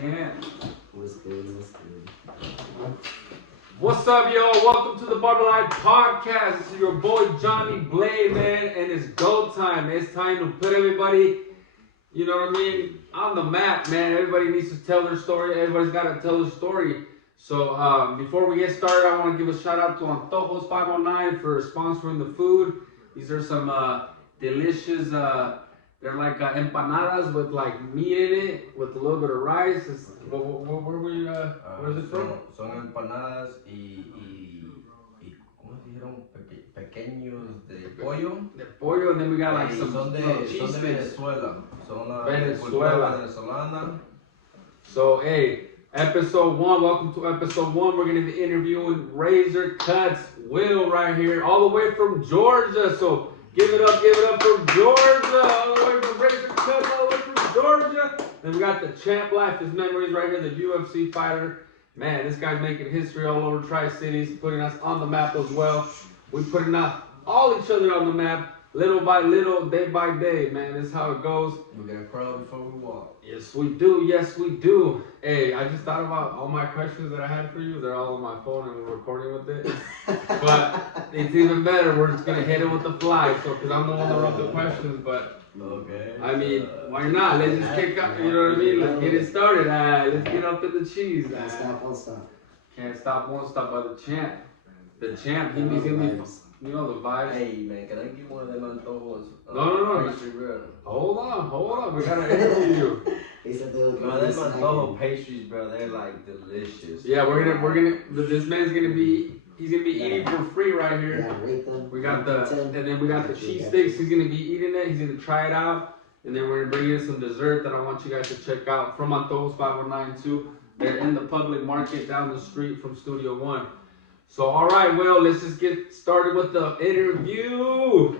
champ. What's good? What's good? What's up, y'all? Welcome to the Barber Life Podcast. This is your boy Johnny Blade, man, and it's go time. It's time to put everybody, you know what I mean, on the map, man. Everybody needs to tell their story. Everybody's got to tell their story. So before we get started, I want to give a shout out to Antojos 509 for sponsoring the food. These are some delicious, they're like empanadas with like meat in it, with a little bit of rice. Where were you, where is it from? Son empanadas y ¿cómo se dijeron? Pequeños de pollo. De pollo, and then we got like some son de Venezuela. Son la Venezuela. Venezolana. So, hey, episode 1, welcome to episode 1. We're going to be interviewing RazorCutzwill right here, all the way from Georgia. So, give it up from Georgia, all the way from RazorCutzwill, all the way from Georgia. Then we got the Champ Life, his memories right here, the UFC fighter. Man, this guy's making history all over Tri-Cities, putting us on the map as well. We're putting out all each other on the map, little by little, day by day, man. This is how it goes. We gotta crawl before we walk. Yes, we do. Yes, we do. Hey, I just thought about all my questions that I had for you. They're all on my phone and we're recording with it. But it's even better. We're just going to hit it with the fly. So, because I'm the one that wrote the questions. But, okay. I mean, why not? Let's just kick up. You know what I mean? Let's get it started. Let's get up to the cheese. Can't stop, won't stop. Can't stop, won't stop by the champ. The champ. He's going to be, you know, the vibes. Hey, man, can I get one of them antojos? No. Pastry bread. Hold on. We got to interview you. He said they look Man, them antojo pastries, bro, they're like delicious. Yeah, we're gonna. This man's gonna be. He's gonna be eating for free right here. Yeah, rate them. We got and then we got the cheese sticks. He's gonna be eating it. He's gonna try it out, and then we're gonna bring in some dessert that I want you guys to check out from Antojos 509 too. They're in the public market down the street from Studio One. So all right, well, let's just get started with the interview.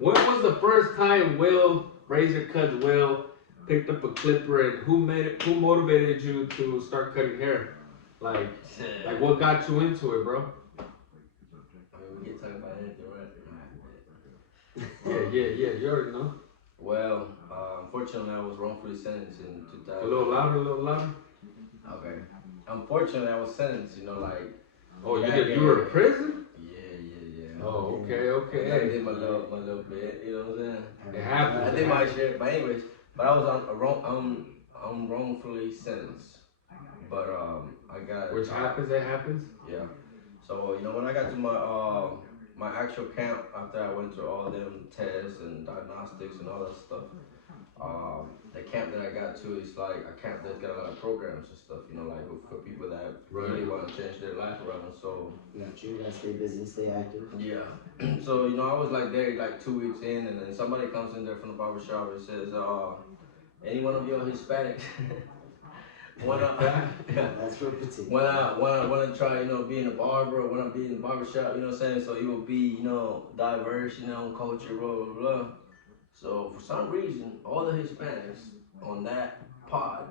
When was the first time RazorCutzwill picked up a clipper, and who motivated you to start cutting hair? Like what got you into it, bro? I mean, we can talk about anything, right? Yeah, you already know. Well, unfortunately, I was wrongfully sentenced in 2000. A little louder. Okay. Unfortunately, I was sentenced, like. Oh, you were in prison? Yeah. Oh, okay. I did my little bit, you know what I'm saying? It happens. I did my shit, but anyways, I was I'm wrongfully sentenced, but I got. Which happens? It happens. Yeah. So when I got to my actual camp after I went through all them tests and diagnostics and all that stuff, the camp that I got to is like a camp that's got a lot of programs and stuff, like for people that really want to change their life around. So you gotta stay busy, stay active. yeah. So I was like there like 2 weeks in, and then somebody comes in there from the barber shop and says, any one of you are Hispanic? That's repeating. When I try, being a barber, when I be in the barber shop, you know what I'm saying? So you will be, diverse, culture, blah, blah, blah. So for some reason, all the Hispanics on that pod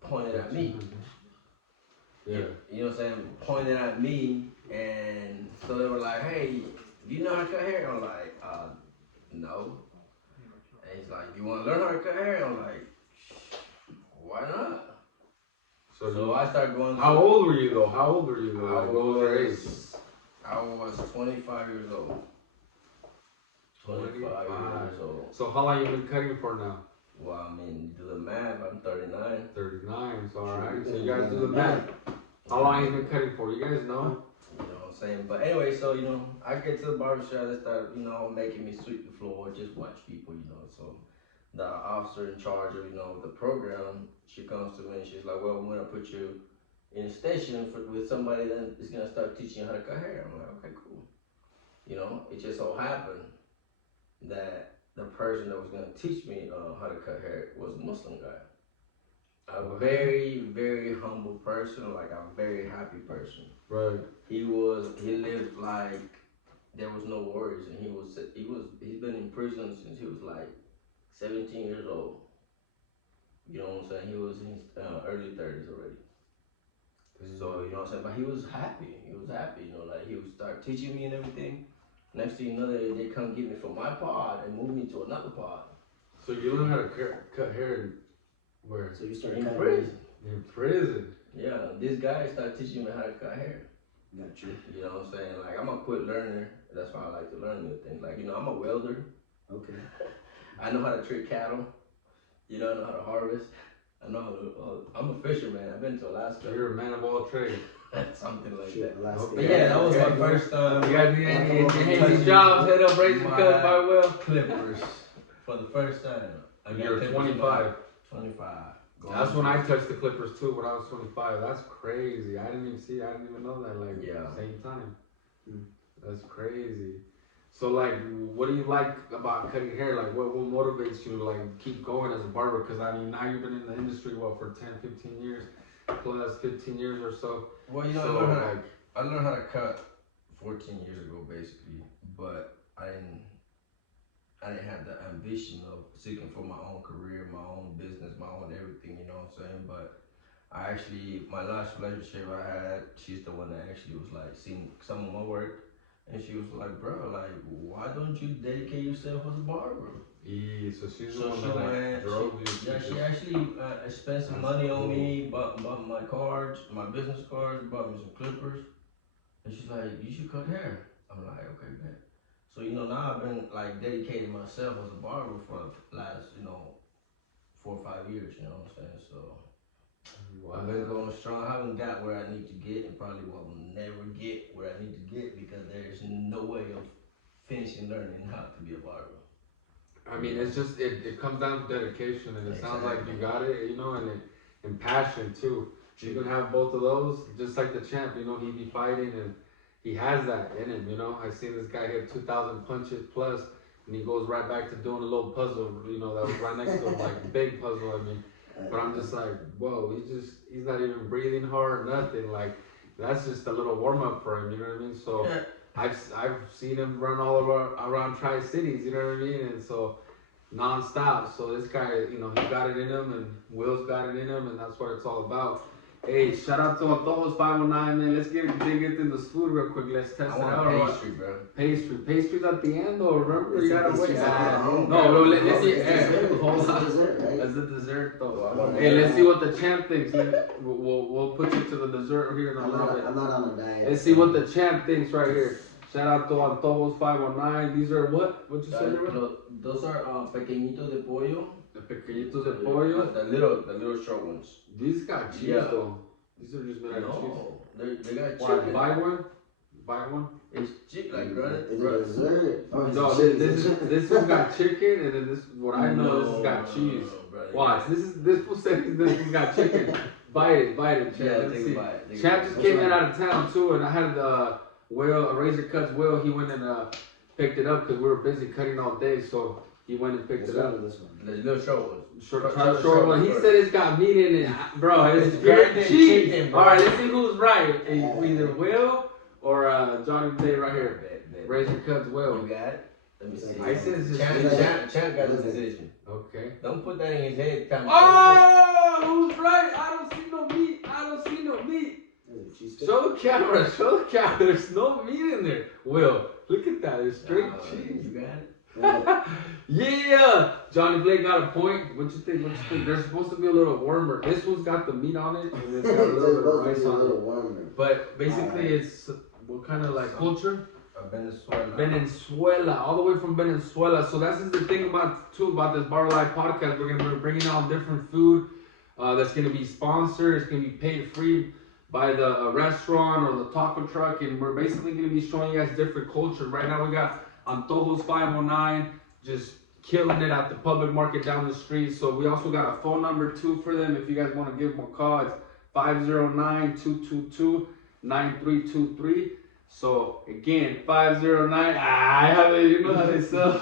pointed at me. Yeah. You know what I'm saying? Pointed at me, and so they were like, hey, do you know how to cut hair? I'm like, no. And he's like, you want to learn how to cut hair? I'm like, why not? So I started going. How old were you though? What was your age? I was 25 years old. 25 years old. So how long you been cutting for now? Well, I mean, do the math. I'm 39. 39. So alright. So you guys do the math. How long you been cutting for? You guys know? You know what I'm saying? But anyway, so I get to the barbershop. They start, making me sweep the floor, just watch people, So the officer in charge of, the program, she comes to me and she's like, well, I'm gonna put you in a station with somebody that is gonna start teaching you how to cut hair. I'm like, okay, cool. It just so happened that the person that was gonna teach me how to cut hair was a Muslim guy. A very, very humble person, like a very happy person. Right. He lived like there was no worries, and he's been in prison since he was like 17 years old. You know what I'm saying? He was in his early 30s already. So, you know what I'm saying? But he was happy. Like he would start teaching me and everything. Next thing you know, they come get me from my pod and move me to another pod. So you learned how to cut hair where? So you started in cutting prison. In prison. Yeah, this guy started teaching me how to cut hair. Got you. You know what I'm saying? Like, I'm a quick learner. That's why I like to learn new things. Like, I'm a welder. Okay. I know how to trick cattle. I know how to harvest. I know how to, I'm a fisherman. I've been to Alaska. You're a man of all trades. Something like Shit, that. Alaska. But yeah, that was my first time. You guys need any jobs, hit up RazorCutzwill. Clippers for the first time. I got You're clippers 25. 25. That's when I touched the Clippers too, when I was 25. That's crazy. I didn't even know that, like, same time. That's crazy. So, like, what do you like about cutting hair? Like, what motivates you to, like, keep going as a barber? Because, I mean, now you've been in the industry, for 10, 15 years, plus 15 years or so. Well, I learned how to cut 14 years ago, basically, but I didn't have the ambition of seeking for my own career, my own business, my own everything, you know what I'm saying? But my last relationship I had, she's the one that actually was like seeing some of my work, and she was like, bro, like, why don't you dedicate yourself as a barber? Yeah, so she's the one that, like, drove you. Yeah, she actually spent some money on me, bought my cards, my business cards, bought me some clippers, and she's like, you should cut hair. I'm like, okay, man. So, now I've been, like, dedicating myself as a barber for the last, 4 or 5 years, you know what I'm saying? So, I've been going strong. I haven't got where I need to get, and probably will never get where I need to get, because there's no way of finishing learning how to be a barber. I mean, it's just, it comes down to dedication, and it sounds like you got it, and passion, too. You can have both of those, just like the champ, he'd be fighting, and he has that in him, I seen this guy hit 2,000 punches plus, and he goes right back to doing a little puzzle, that was right next to him, like a big puzzle, I mean. But I'm just like, whoa, he's not even breathing hard, nothing. Like, that's just a little warm up for him, you know what I mean? So I've seen him run all around Tri-Cities, you know what I mean? And so non-stop. So this guy, he got it in him, and Will's got it in him, and that's what it's all about. Hey, shout out to Todos 519, man. Let's dig into this food real quick. Let's test it out. Pastry, bro. Pastry's at the end, though. Remember, you gotta wait. No, let's see. Hold on. That's the dessert, though. Hey, let's see what the champ thinks. We'll put you to the dessert here in a little bit. I'm not on a diet. Let's see what the champ thinks right here. Shout out to Todos 519. These are what? What you said? Those are pequeñitos de pollo. The pequeñitos de pollo. The little short ones. These got cheese though. These are just made out of cheese. They got What, chicken. buy one? It's chicken, like, bro. Is it dessert? No, this one got chicken, and then this, what I know, this has got cheese. Watch, this fool said this got chicken. Bite it, Chad. Yeah, Let's see. bite. Chad just came in out of town too, and I had RazorCutzwill. He went and picked it up because we were busy cutting all day, so he went and picked it up. This one. The little short ones. Short one. He said it's got meat in it, bro. It's good cheese. chicken, bro. All right, let's see who's right. Either Will or Johnny Day right here. RazorCutzwill. You got it? Let me see. I said it's just Champ got the decision. Okay. Don't put that in his head. Oh, who's right? I don't see no meat. Show the camera. There's no meat in there. Will, look at that. It's straight cheese. You got it? Yeah. Johnny Blake got a point. What you think? They're supposed to be a little warmer. This one's got the meat on it, and it's got a little bit of rice on it. But basically, it's what kind of like culture? Venezuela, all the way from Venezuela. So that's just the thing about this Barber Life podcast. We're gonna be bringing out different food that's gonna be sponsored. It's gonna be paid free by the restaurant or the taco truck, and we're basically gonna be showing you guys different culture. Right now we got Antojos 509 just killing it at the public market down the street. So we also got a phone number too for them. If you guys want to give them a call, it's 509-222-9323. So again, 509. I have it. You know how they sell.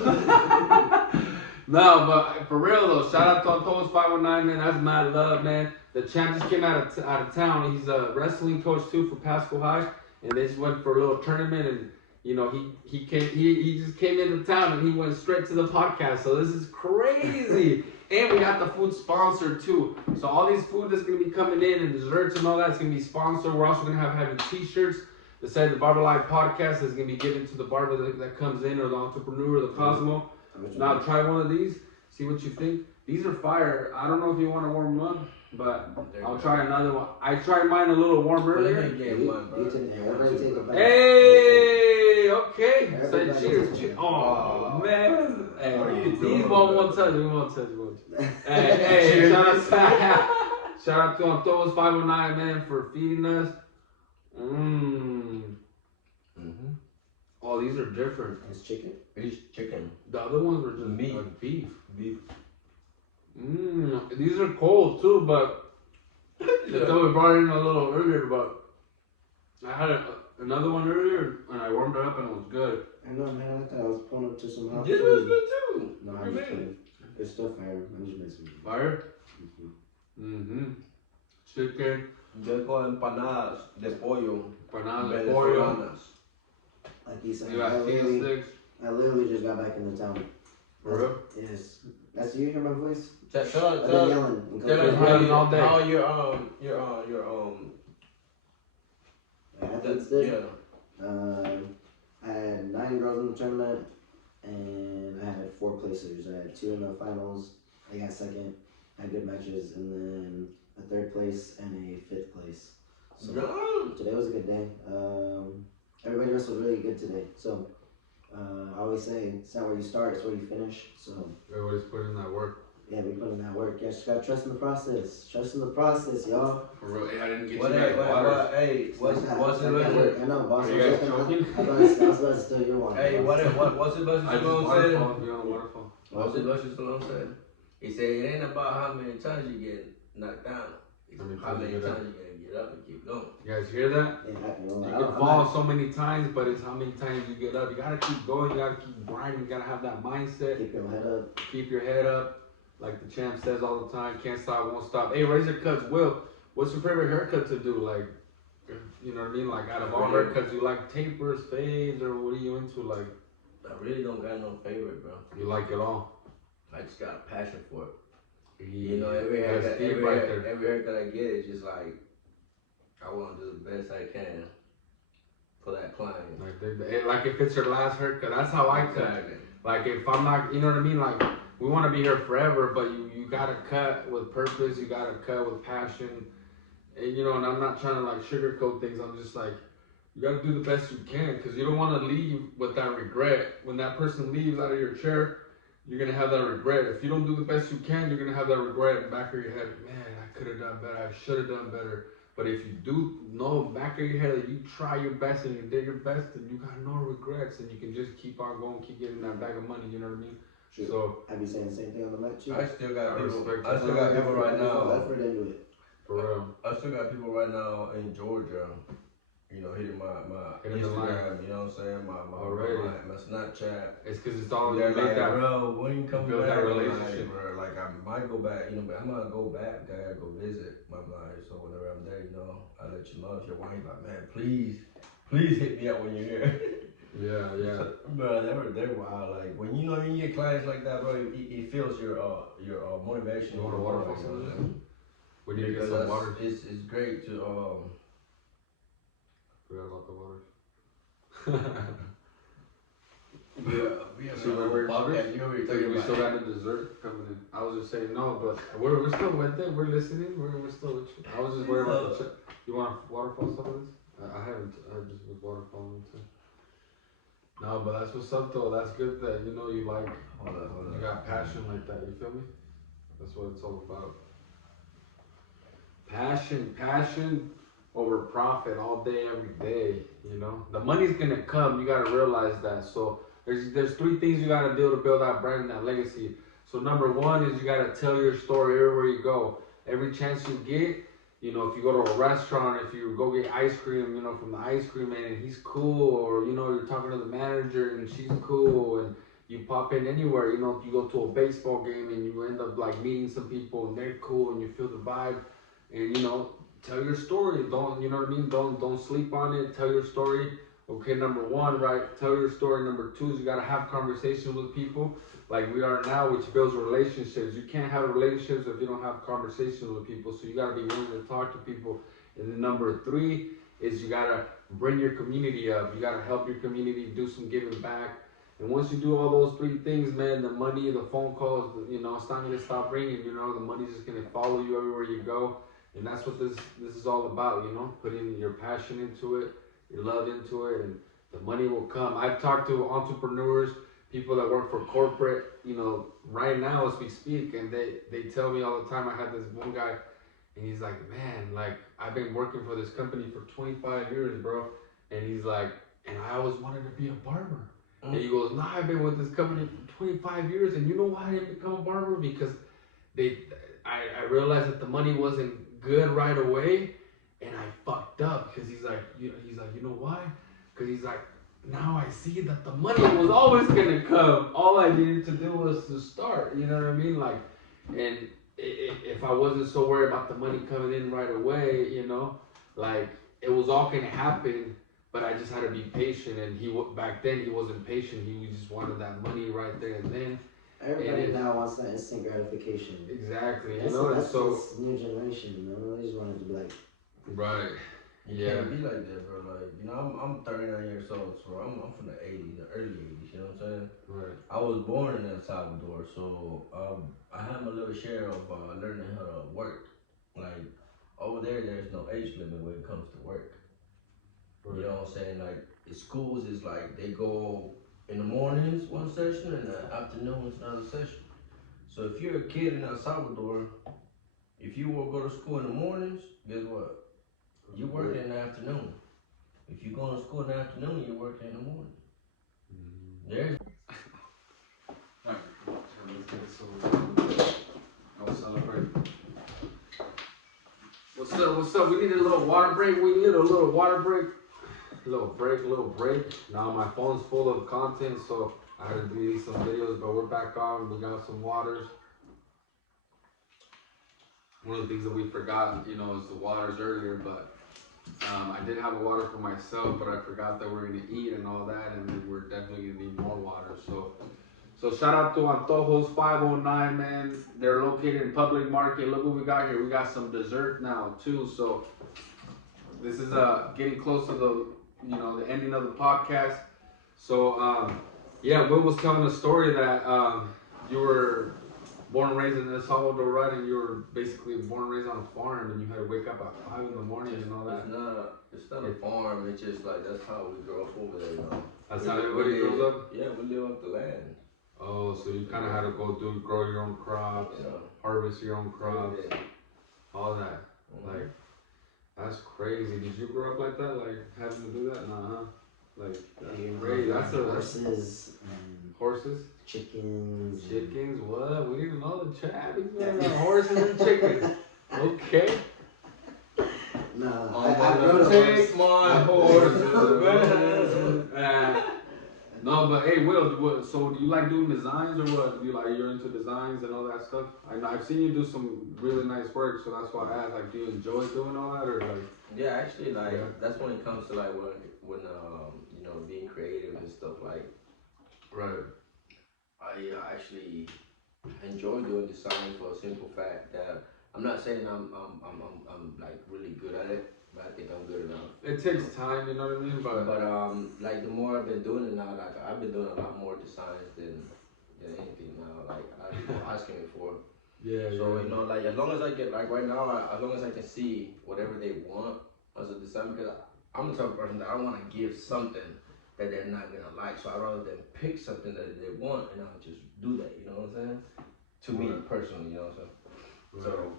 No, but for real though, shout out to Antojos 519, man. That's mad love, man. The champ just came out of town. He's a wrestling coach too for Pasco High, and they just went for a little tournament, and he just came into town and he went straight to the podcast. So this is crazy. And we got the food sponsored too. So all these food that's gonna be coming in and desserts and all that's gonna be sponsored. We're also gonna have t-shirts that say the Barber Life podcast is gonna be given to the barber that comes in, or the entrepreneur, or the Cosmo. Now try one of these, see what you think. These are fire. I don't know if you want to warm them up. But I'll try another one. I tried mine a little warm earlier. Everybody take a bite. Hey, okay. Say Everybody cheers. take a Cheers. bite. Oh, man. Hey, What are you these doing, won't touch. We won't touch. Hey, shout out to October's 509, man, for feeding us. Oh, these are different. It's chicken. It's chicken. The other ones were just Meat. like beef. Beef. These are cold too, but I thought we brought in a little earlier, but I had another one earlier and I warmed it up and it was good. I know, man. I thought I was pulling up to some hot This food. was good too. No, What I'm you just mean? kidding. It's still fire. I'm just messing with you. Fire? Chicken. Yo con empanadas de pollo. Empanadas de pollo. Venezolanas. Like you said, You got sticks. I literally just got back into town. For real? Yes. That's you hear my voice? Tell I've been yelling. Tell us Yelling all day. how your athletes did. yeah. I had 9 girls in the tournament, and I had 4 placers. I had 2 in the finals. I got second. I had good matches, and then a 3rd place and a 5th place. So today was a good day. Everybody wrestled really good today. So I always say it's not where you start, it's where you finish. So Everybody's putting in that work. yeah, we put in that work. Yeah, just gotta trust in the process. Trust in the process, y'all. For real. Hey, I didn't get What, you guys water. hey, what's It's it like that best? work. I know, boss. Are you guys choking? I was about to steal your water. Hey, boss. what's it best I just Stallone said? waterfall. Be on a waterfall. What's it best Stallone said? He said it ain't about how many times you get knocked down. It's how many times you gotta get up and keep going. You guys hear that? Yeah, You can fall so many times, but it's how many times you get up. You gotta keep going. You gotta keep grinding. You gotta have that mindset. keep your head up. Keep your head up. Like the champ says all the time, can't stop, won't stop. Hey, RazorCutzwill, what's your favorite haircut to do? Like, you know what I mean? Like, out of all haircuts, you like tapers, fades, or what are you into? Like, I really don't got no favorite, bro. you like it all. I just got a passion for it. Yeah, You know, every that's deep every haircut I get is just like, I want to do the best I can for that client. Like if it's your last haircut, that's how I cut. Exactly. Like if I'm not, you know what I mean? Like we want to be here forever, but you gotta cut with purpose. You gotta cut with passion. And you know, and I'm not trying to like sugarcoat things. I'm just like, you gotta do the best you can, because you don't want to leave with that regret. When that person leaves out of your chair, you're gonna have that regret. If you don't do the best you can, you're gonna have that regret in the back of your head. Man, I could have done better. I should have done better. But if you do know in the back of your head that you try your best and you did your best, then you got no regrets, and you can just keep on going, keep getting that bag of money. You know what I mean? True. So I be saying the same thing on the mat too. I still got people. respect I still got people right now. Effort into it. for real, I still got people right now in Georgia. You know, hitting my Hitting the Instagram. You know what I'm saying? My Snapchat. it's because it's all They're you make like, that. bro, when you coming build back? that I'm relationship. like, bro, like I might go back, you know, but I'm gonna go back. I gotta go visit my mind. So whenever I'm there, you know, I let you know. If your wife like, man, please hit me up when you're here. Yeah. Bro, they're wild. Like when you know you get clients like that, bro, it feels your motivation. You want a waterfall, something? We need to get Because some water. it's great to Forgot about the water. we have See a where we're whole podcast. You already talking We about still got the dessert coming in. I was just saying no, but we're still with it. We're listening. We're still with you. I was just worried about the check. You want to waterfall some of this? I haven't. I just was waterfalling too. No, but that's what's up though. That's good that you know you like. Hold on. You got passion like that. You feel me? That's what it's all about. Passion over profit all day, every day. You know, the money's gonna come. You gotta realize that. So there's 3 things you gotta do to build that brand and that legacy. So number 1 is you gotta tell your story everywhere you go. Every chance you get. You know, if you go to a restaurant, if you go get ice cream, you know, from the ice cream man and he's cool, or you know, you're talking to the manager and she's cool, and you pop in anywhere, you know, you go to a baseball game and you end up like meeting some people and they're cool and you feel the vibe, and you know, tell your story. Don't, you know what I mean? Don't sleep on it. Tell your story. Okay, number 1, right? Tell your story. Number 2 is you gotta have conversations with people like we are now, which builds relationships. You can't have relationships if you don't have conversations with people. So you gotta be willing to talk to people. And then number 3 is you gotta bring your community up. You gotta help your community, do some giving back. And once you do all those 3 things, man, the money, the phone calls, you know, it's not gonna stop ringing. You know, the money's just gonna follow you everywhere you go. And that's what this is all about. You know, putting your passion into it, your love into it, and the money will come. I've talked to entrepreneurs, people that work for corporate, you know, right now as we speak, and they tell me all the time. I had this one guy, and he's like, man, like, I've been working for this company for 25 years, bro. And he's like, and I always wanted to be a barber. And he goes, nah, I've been with this company for 25 years, and you know why I didn't become a barber? Because I realized that the money wasn't good right away, and I fucked up. Because he's like, you know why? Because he's like, now I see that the money was always gonna come. All I needed to do was to start. You know what I mean? Like, and if I wasn't so worried about the money coming in right away, you know, like, it was all gonna happen. But I just had to be patient, and back then he wasn't patient. He just wanted that money right there and then. Everybody now wants that instant gratification. Exactly. That's, you know, that's so this new generation. You know, they just wanted to be like. Right. You can't be like that, bro. Like, you know, I'm 39 years old, so I'm from the 80s, the early 80s. You know what I'm saying? Right. I was born in El Salvador, so I have my little share of learning how to work. Like, over there's no age limit when it comes to work. You know what I'm saying? Like, in schools is like they go in the mornings one session and the afternoons another session. So if you're a kid in El Salvador, if you will go to school in the mornings, guess what? You're working in the afternoon. If you go to school in the afternoon, you're working in the morning. There's Alright, let's get this over. I'll celebrate. What's up? We need a little water break. We need a little water break. Little break. Now my phone's full of content, so I had to delete some videos, but we're back on. We got some waters. One of the things that we forgot, you know, is the waters earlier, but I did have a water for myself, but I forgot that we're gonna eat and all that, and then we're definitely gonna need more water. So shout out to Antojos 509, man. They're located in Public Market. Look what we got here. We got some dessert now too. So this is getting close to the ending of the podcast. So yeah, Will was telling a story that you were born and raised in El Salvador, right? And you were basically born and raised on a farm, and you had to wake up at 5 in the morning and all that. It's not a farm. It's just like that's how we grow up over there, you know. That's how everybody grows up? Yeah, we live off the land. Oh, so you kind of had to grow your own crops, harvest your own crops, all that. Like, that's crazy. Did you grow up like that? Like, having to do that? Nah, huh? Like, that's crazy. Horses. Horses? Chickens. Chickens? What? We didn't know the chat. Horses and chickens. Okay. Nah, I grew up. take my horses. No, but hey, Will, so do you like doing designs or what? You're into designs and all that stuff? I've seen you do some really nice work, so that's why I asked, like, do you enjoy doing all that, or like? Yeah, actually, like, that's when it comes to, like, when you know, being creative and stuff, like. Right. I actually enjoy doing design for a simple fact that I'm not saying I'm like really good at it, but I think I'm good enough. It takes time, you know what I mean? But like the more I've been doing it now, like I've been doing a lot more designs than anything now. Like people asking me for. Yeah. So you know, like as long as I get like right now, as long as I can see whatever they want as a design, because I'm the type of person that I want to give something that they're not gonna like. So I'd rather than pick something that they want and I'll just do that. You know what I'm saying? To me personally, you know what I'm saying? So.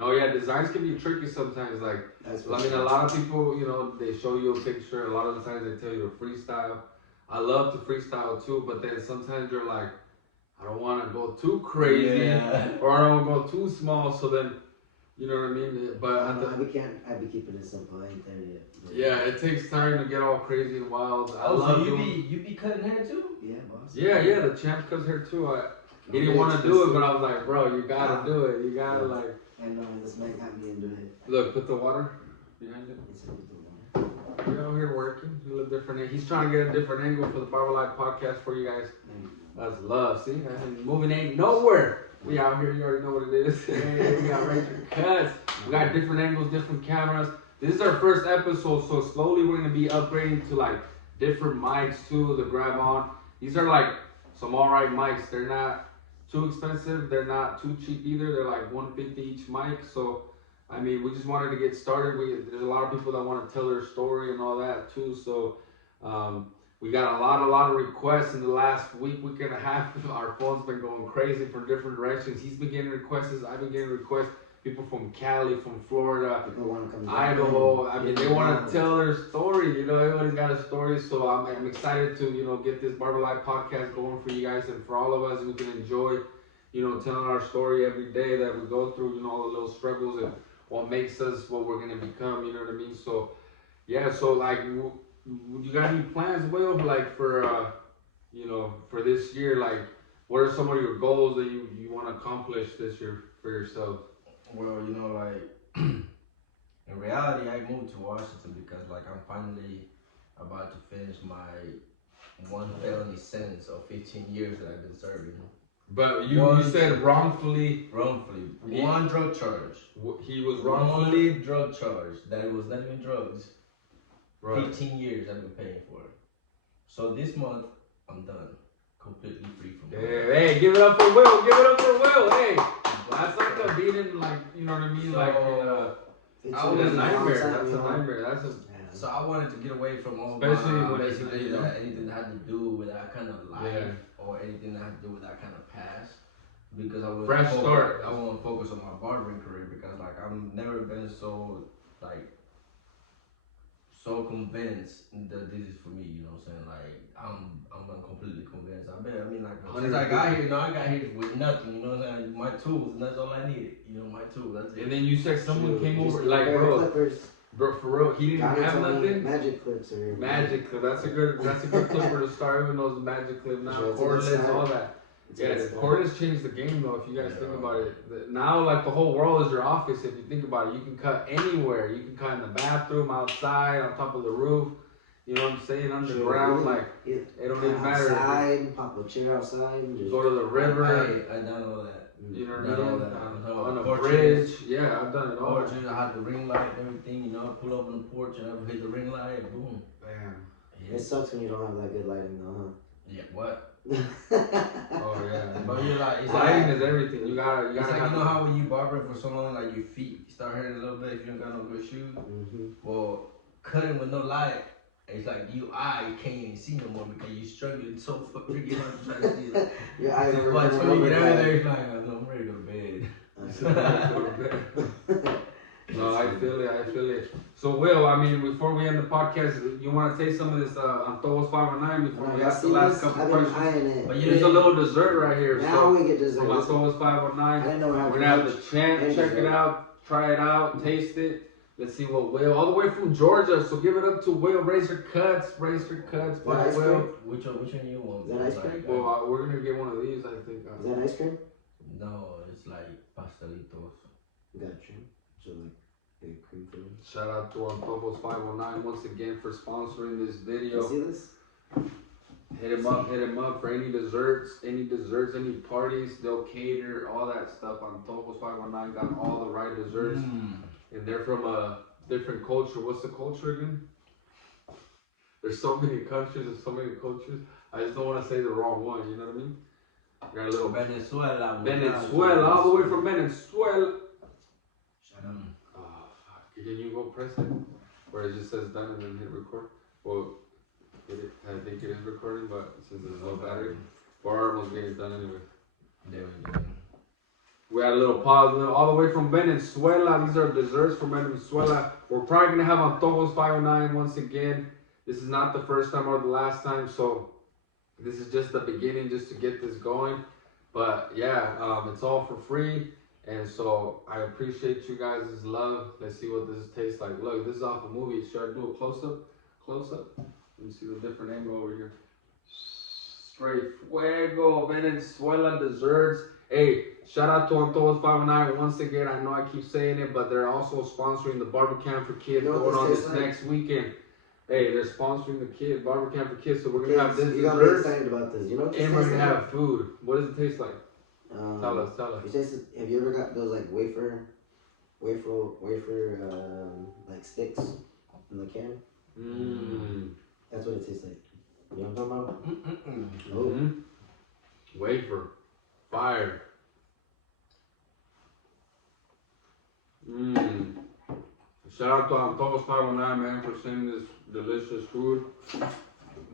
Oh yeah, designs can be tricky sometimes. Like, I mean, a lot of people, you know, they show you a picture. A lot of the times they tell you to freestyle. I love to freestyle too, but then sometimes you're like, I don't want to go too crazy, or I don't want to go too small. So then, you know what I mean? But I be keeping it simple. I ain't there yet. Yeah, it takes time to get all crazy and wild. So you be cutting hair too? Yeah, boss. Yeah, the champ cuts hair too. He didn't want to do it, but I was like, bro, you gotta do it. You gotta like. I know, this man got me into it. Look, put the water behind it. We're out here working. A little different. He's trying to get a different angle for the Barber Life podcast for you guys. That's love. See, moving ain't nowhere. We out here. You already know what it is. We got RazorCutzwill. We got different angles, different cameras. This is our first episode, so slowly we're gonna be upgrading to like different mics too to grab on. These are like some alright mics. They're not too expensive. They're not too cheap either. They're like $150 each mic. So I mean, we just wanted to get started. There's a lot of people that want to tell their story and all that too. So we got a lot of requests in the last week and a half. Our phone's been going crazy for different directions. He's been getting requests. I've been getting requests. People from Cali, from Florida, Idaho. I mean, they want to tell their story. You know, everybody's got a story. So I'm excited to, you know, get this Barber Life podcast going for you guys and for all of us. We can enjoy, you know, telling our story every day that we go through, you know, all the little struggles and what makes us what we're going to become. You know what I mean? So, yeah, so like, you got any plans, Will, like for, you know, for this year? Like, what are some of your goals that you want to accomplish this year for yourself? Well, you know, like, in reality, I moved to Washington because, like, I'm finally about to finish my one felony sentence of 15 years that I've been serving. But you said wrongfully. Wrongfully. One drug charge. He was wrongfully. One drug charge that was not even drugs. Right. 15 years I've been paying for it. So this month, I'm done. Completely free from it. Hey, give it up for Will. Give it up for Will. Hey. That's like a beating, like, you know what I mean? So, like, that's a nightmare. That's a nightmare. So I wanted to get away from all especially my, when basically anything that had to do with that kind of life or anything that had to do with that kind of past. Because I was fresh start. I want to focus on my barbering career because like I've never been so convinced that this is for me, you know what I'm saying? Like I'm completely convinced. I mean like since I got here, I got here with nothing, you know what I'm saying? My tools, and that's all I needed. You know, my tools, that's it. And then you said someone came over, like bro, for real, he didn't have nothing. Magic clips or magic clip. That's a good clipper to start. Even those magic clip now, cordless, all that. Yeah, the cordless changed the game though. If you guys think about it, now like the whole world is your office. If you think about it, you can cut anywhere. You can cut in the bathroom, outside, on top of the roof. You know what I'm saying? Underground, like it don't even matter. Outside, pop a chair outside, and just go to the river. I done all that. You know what I mean? On a bridge. Yeah, I've done it all. Porches, I had the ring light and everything. You know, pull up on the porch and I hit the ring light. Boom. Bam. It sucks when you don't have that good lighting though, huh? Yeah. What? Oh yeah, but you're like, lighting is everything. You gotta. It's like, you know how when you barber for so long, like your feet start hurting a little bit if you don't got no good shoes. Mm-hmm. Well, cutting with no light, it's like you can't even see no more because you're struggling so freaking hard to try to see. Like, your eyes are like when you get out there, it's like, I'm ready to go to bed. No, I feel it. So, Will, I mean, before we end the podcast, you want to taste some of this Antojos 509 before we ask the last couple questions? But there's a little dessert right here. Now we get dessert. Antojos 509. We're going to have the champ check it out, try it out, taste it. Let's see what Will, all the way from Georgia. So give it up to Will. RazorCutzwill by Will. Which one you want? Is that ice cream? Well, we're going to get one of these, I think. Is that ice cream? No, it's like pastelitos. Gotcha. So like cream filling. Shout out to Antojos 509 once again for sponsoring this video. You see this? Hit him up for any desserts, any parties, they'll cater, all that stuff. Antojos 519 got all the right desserts. And they're from a different culture. What's the culture again? There's so many countries and so many cultures. I just don't want to say the wrong one, you know what I mean? Got a little Venezuela, all the way from Venezuela. Shut up. Oh, fuck. Can you go press it? Where it just says done and then hit record? Well, I think it is recording, but since there's no battery, we're almost getting done anyway. There we go. We had a little pause, all the way from Venezuela. These are desserts from Venezuela. We're probably going to have Antojos 509 once again. This is not the first time or the last time, so this is just the beginning, just to get this going. But yeah, it's all for free, and so I appreciate you guys' love. Let's see what this tastes like. Look, this is off a movie. Should I do a close-up? Let me see the different angle over here. Straight fuego, Venezuela desserts. Hey, shout out to Antojos 509 once again. I know I keep saying it, but they're also sponsoring the Barber Camp for Kids going on this next weekend. Hey, they're sponsoring the Barber Camp for Kids, so we're gonna have this dessert. You're gonna be excited about this. You know what and we're gonna have food. What does it taste like? Tell us. Have you ever got those like wafer, like sticks in the can? Mmm. That's what it tastes like. You know what I'm talking about? Mm-hmm. Wafer. Fire. Shout out to Antojo's 519, man, for sending this delicious food.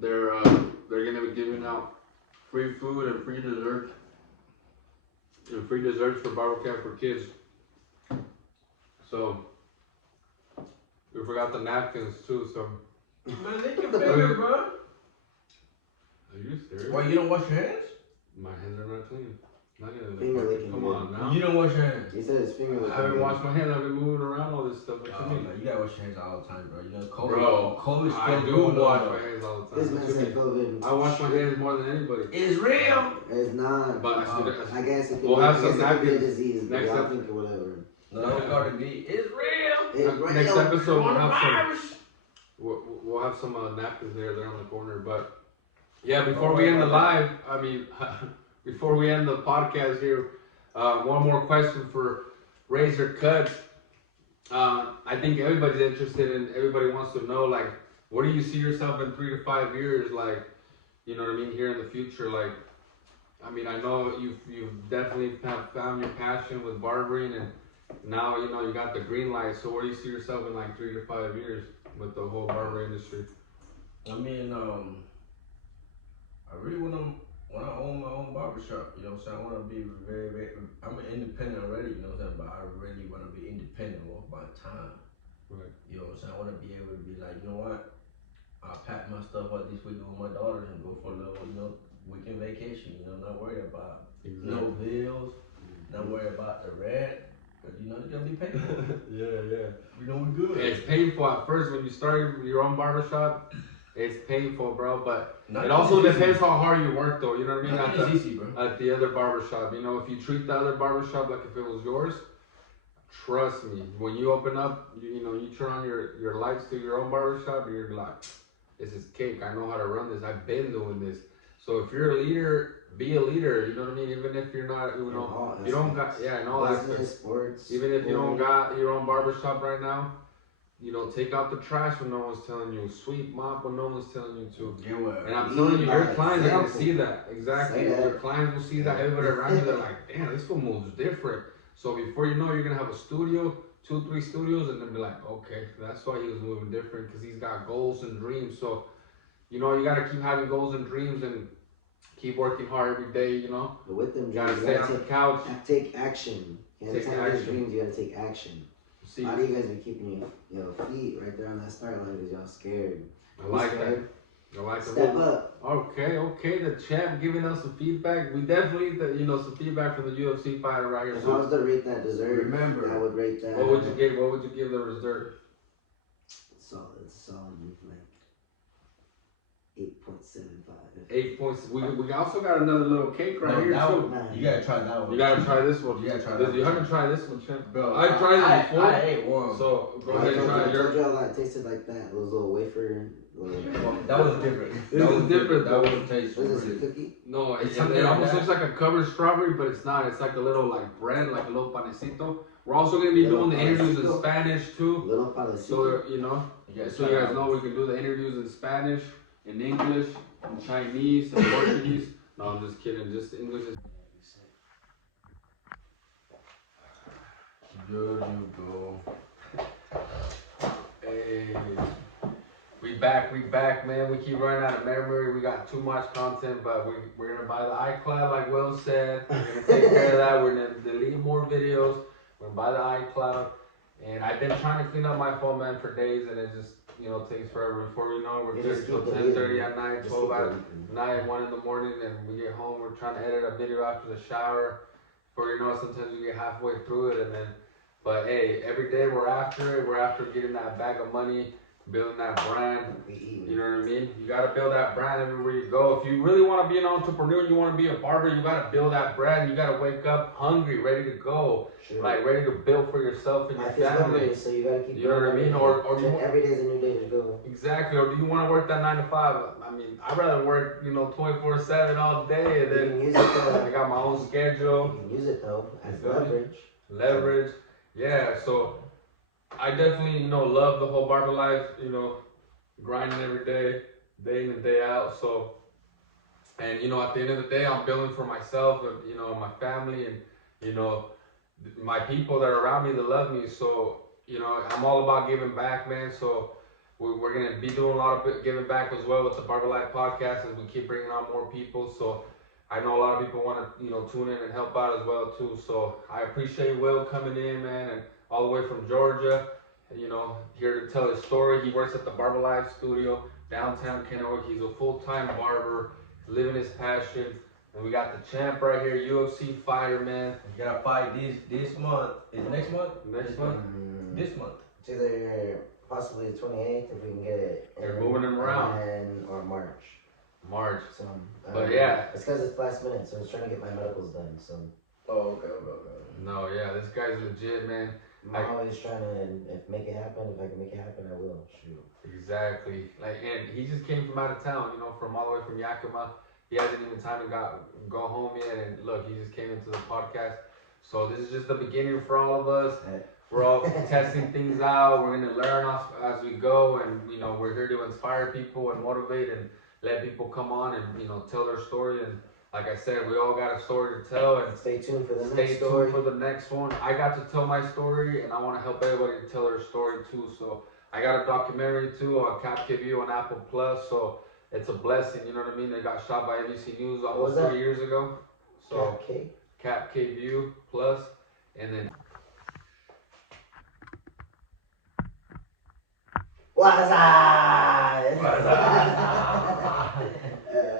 They're gonna be giving out free food and free desserts. And free desserts for Barber Camp for kids. So we forgot the napkins too, so. Man, lick your finger, bro. Are you serious? Why, you don't wash your hands? My hands are not clean. Not gonna Finger licking. Come on now. You don't wash your hands. He said his finger licking. I haven't washed my hands. I've been moving around all this stuff. What Oh, you mean? man, you gotta wash your hands all the time, bro. You know, COVID. Bro, COVID's I still do going wash on, my hands all the time. This man What you said mean? COVID. I wash my hands more than anybody. It's real. It's not. But I guess it could We'll be, have I some guess it could be a napkins disease, but next y'all time. think or whatever. No, Cardi B. It's real. It's real. Next episode we'll have some. Coronavirus. We'll have some napkins there. They're on the corner. But yeah, before we end the live, before we end the podcast here, one more question for Razor Cuts. I think everybody's interested and everybody wants to know, like, what do you see yourself in 3 to 5 years, like, you know what I mean, here in the future, like, I mean, I know you've definitely found your passion with barbering, and now, you know, you got the green light, so where do you see yourself in like 3 to 5 years with the whole barber industry? I mean, I really want to own my own barbershop, you know what I'm saying? I want to be I'm an independent already, you know what I'm saying? But I really want to be independent with my time. Right. You know what I'm saying? I want to be able to be like, you know what? I'll pack my stuff up this week with my daughters and go for a little, you know, weekend vacation, you know, not worry about no bills, not worry about the rent, but you know, it's going to be paid for. Yeah. You know, we're good. It's painful at first when you start your own barbershop. It's painful, bro, but Nothing it also is depends easy. how hard you work, though. You know what I mean? Nothing is easy, bro. At the other barbershop, you know, if you treat the other barbershop like if it was yours, trust me, when you open up, you know, you turn on your lights to your own barbershop, you're like, this is cake. I know how to run this. I've been doing this. So if you're a leader, be a leader. You know what I mean? Even if you're not, you know, you don't got, in all aspects. Sports. Even if you don't got your own barbershop right now, you know, take out the trash when no one's telling you. Sweep, mop when no one's telling you to. And I'm telling you, your clients are gonna see that. Exactly. Your clients will see that. Everybody around you, they're like, damn, this one moves different. So before you know, you're gonna have a studio, 2, 3 studios, and then be like, okay, that's why he was moving different, because he's got goals and dreams. So, you know, you gotta keep having goals and dreams and keep working hard every day, you know. But with them You gotta dreams, stay on the couch. take action. Every Take time you have action. dreams, you gotta take action. See, How do you guys be keeping your feet right there on that start line because y'all scared? I like that. I like that. Step up. Okay. The champ giving us some feedback. We definitely need some feedback from the UFC fighter right here. If I was to rate that dessert, Remember, I would rate that. What would you give the dessert? Solid, like 8.75. 8 points. We also got another little cake right here that too. one, you gotta try that one. You gotta try this one. You gotta try that one. You haven't tried this one, champ. Bro, I tried it before. I ate one. So go I ahead and try told yours. y'all it tasted like that. Those little wafer. That was different. This is different, That though. was taste. What is this, a cookie? No, It's it something almost like looks like a covered strawberry, but it's not. It's like a little like bread, like a little panecito. We're also gonna be doing the interviews in Spanish too. Little palecito. So you know, so you guys know we can do the interviews in Spanish, in English, in Chinese, in Portuguese. No, I'm just kidding. Just English. There you go. Hey, we back, man. We keep running out of memory. We got too much content, but we're gonna buy the iCloud, like Will said. We're gonna take care of that. We're gonna delete more videos. We're gonna buy the iCloud. And I've been trying to clean up my phone, man, for days, and it just, you know, takes forever. Before we know it, we're Just till keep 10:30 at night, Just 12 keep at deleting. night, 1 in the morning, and we get home. We're trying to edit a video after the shower. Before you know it, sometimes we get halfway through it, and then. But hey, every day we're after it. We're after getting that bag of money, building that brand. You know what I mean? You gotta build that brand everywhere you go. If you really want to be an entrepreneur, you want to be a barber, you gotta build that brand. You gotta wake up hungry, ready to go, Sure. like ready to build for yourself and your Life is family. going, so you gotta keep You know what I mean? Or you every day is a new day to go. Exactly. Or do you want to work that 9 to 5? I mean, I'd rather work, 24/7 all day, and You then can use it though. I got my own schedule, You can use it though as You feel me? leverage. Yeah, so I definitely, love the whole barber life, grinding every day, day in and day out. So, and you know, at the end of the day, I'm building for myself, and you know, my family, and you know, my people that are around me that love me. So, you know, I'm all about giving back, man. So we're gonna be doing a lot of giving back as well with the Barber Life podcast as we keep bringing on more people. So I know a lot of people want to, you know, tune in and help out as well too. So I appreciate Will coming in, man, and all the way from Georgia, you know, here to tell his story. He works at the Barber Life studio downtown Kennewick. He's a full-time barber, living his passion. And we got the champ right here, UFC fighter, man. You gotta fight this month. Is it next month? Next month? This month. It's either possibly the 28th if we can get it. They're moving him around. Or March. March. So, But yeah. It's because it's last minute, so I was trying to get my medicals done. So. Oh, okay. No, yeah, this guy's legit, man. I'm always trying to make it happen. If I can make it happen, I will. Shoot. Exactly. Like, and he just came from out of town, you know, from all the way from Yakima. He hasn't even time to go home yet. And look, he just came into the podcast. So this is just the beginning for all of us. We're all testing things out. We're gonna learn as we go, and you know, we're here to inspire people and motivate and let people come on and you know tell their story. And like I said, we all got a story to tell. And stay tuned for the next stay story. tuned for the next one. I got to tell my story, and I want to help everybody to tell their story too. So I got a documentary too on Cap View on Apple Plus. So it's a blessing, you know what I mean? They got shot by ABC News almost 3 years ago. So Cap View Plus, and then. What's up?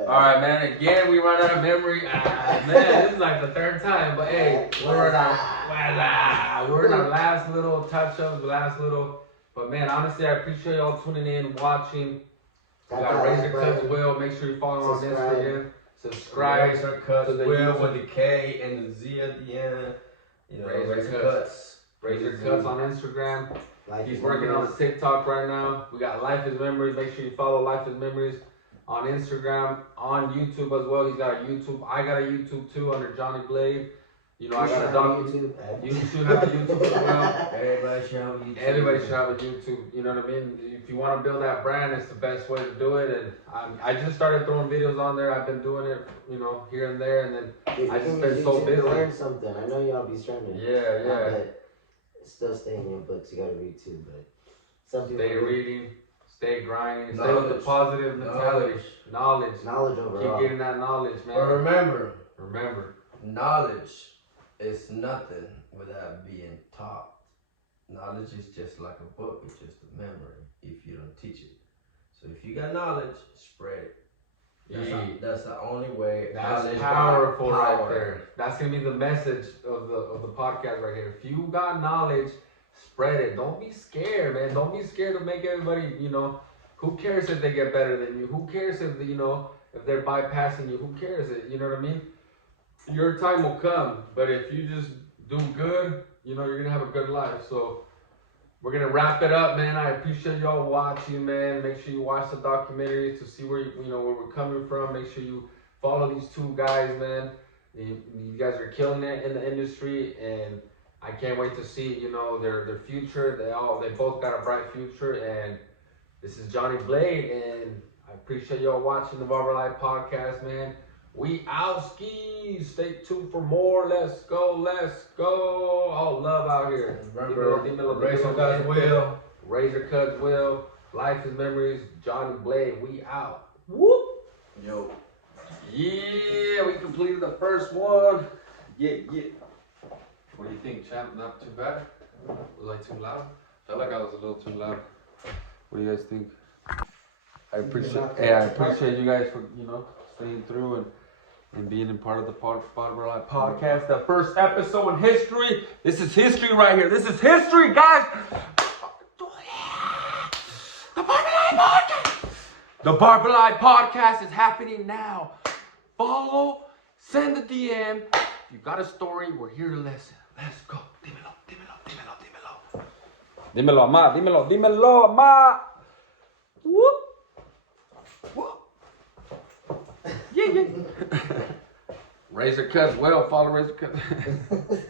All right, man. Again, we run out of memory. Man, this is like the third time. But hey, we're in our last little touch-ups, But man, honestly, I appreciate y'all tuning in, watching. We got RazorCutzwill. Make sure you follow him on Instagram. Subscribe. RazorCutzwill with the K and the Z at the end. You know, RazorCutz on Instagram. He's working on TikTok right now. We got Life is Memories. Make sure you follow Life is Memories on Instagram, on YouTube as well. He's got a YouTube. I got a YouTube too under Johnny Blade. You know, I got a YouTube. You should have a YouTube as well. Everybody should have a YouTube. Everybody should have a YouTube. You know what I mean? If you want to build that brand, it's the best way to do it. And I just started throwing videos on there. I've been doing it, you know, here and there. And then I just been so busy. Learn something. I know y'all be struggling. Yeah. Still stay in your books. You gotta read too, but some people stay reading, stay grinding, stay with the positive mentality, knowledge overall. Keep getting that knowledge, man. But remember, knowledge is nothing without being taught. Knowledge is just like a book. It's just a memory if you don't teach it. So if you got knowledge, spread it. That's the only way. That's powerful right there. That's gonna be the message of the podcast right here. If you got knowledge, spread it. Don't be scared, man. Don't be scared to make everybody, you know, who cares if they get better than you? Who cares if, you know, if they're bypassing you? Who cares? You know what I mean? Your time will come, but if you just do good, you know, you're gonna have a good life. So we're gonna wrap it up, man. I appreciate y'all watching, man. Make sure you watch the documentary to see where where we're coming from. Make sure you follow these two guys, man. You guys are killing it in the industry, and I can't wait to see, you know, their future. They both got a bright future, and this is Johnny Blade, and I appreciate y'all watching the Barber Life podcast, man. We out skis. Stay tuned for more. Let's go. All love out here. Remember, RazorCutzwill. RazorCutzwill. Life is Memories. Johnny Blade. We out. Whoop. Yo. Yeah, we completed the first one. Yeah. What do you think, champ? Not too bad? Was I too loud? I felt like I was a little too loud. What do you guys think? I appreciate you guys for, you know, staying through and being a part of the Barber Life podcast. The first episode in history. This is history right here. This is history, guys. The Barber Life podcast. The Barber Life podcast is happening now. Follow, send a DM. If you got a story, we're here to listen. Let's go. Dímelo, Ama. Dímelo, Ama. Whoop. Yeah. RazorCutzwill. Follow RazorCutzwill.